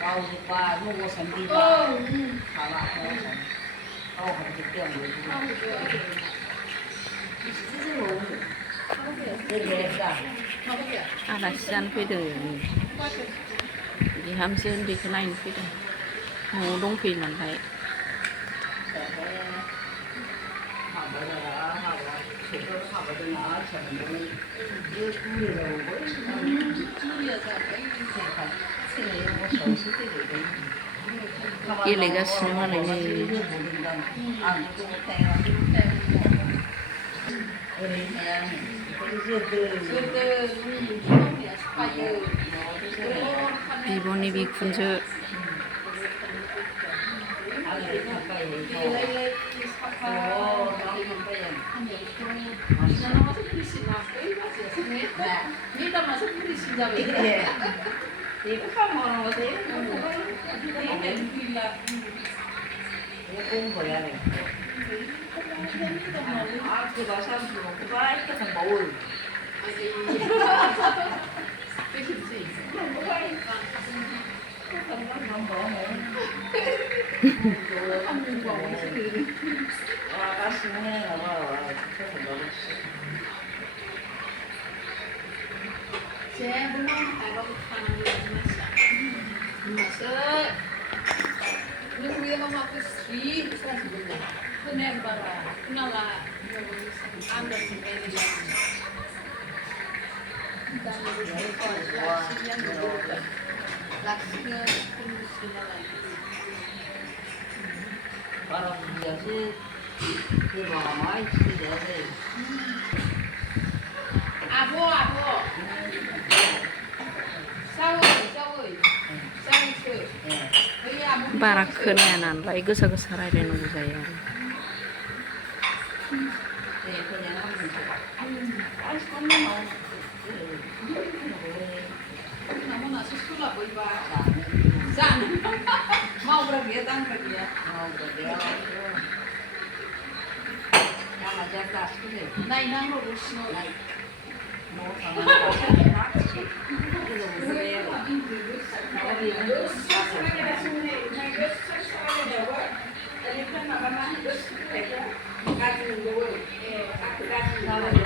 Kau lupa lu bosan di salah bosan. Kau harus diam dulu. आलासि जानो फैदों बिहामजो उन्दैखौ नायनो फैदों न'आव दंफैयो नालाय गेलेगासिनो मालाय नै बिब'नि बिखुनजो Kalau dia sih di bawah itu dia sih. Abo. बारा खोनाया नालाय गोसा गोसा रायलायनांगौ जायो आरो Maubra gaya tangga dia. Yang ajar tas tu deh. Naik nang lurus no. Mau tangan pasang nak sih. Itu boleh. Kalau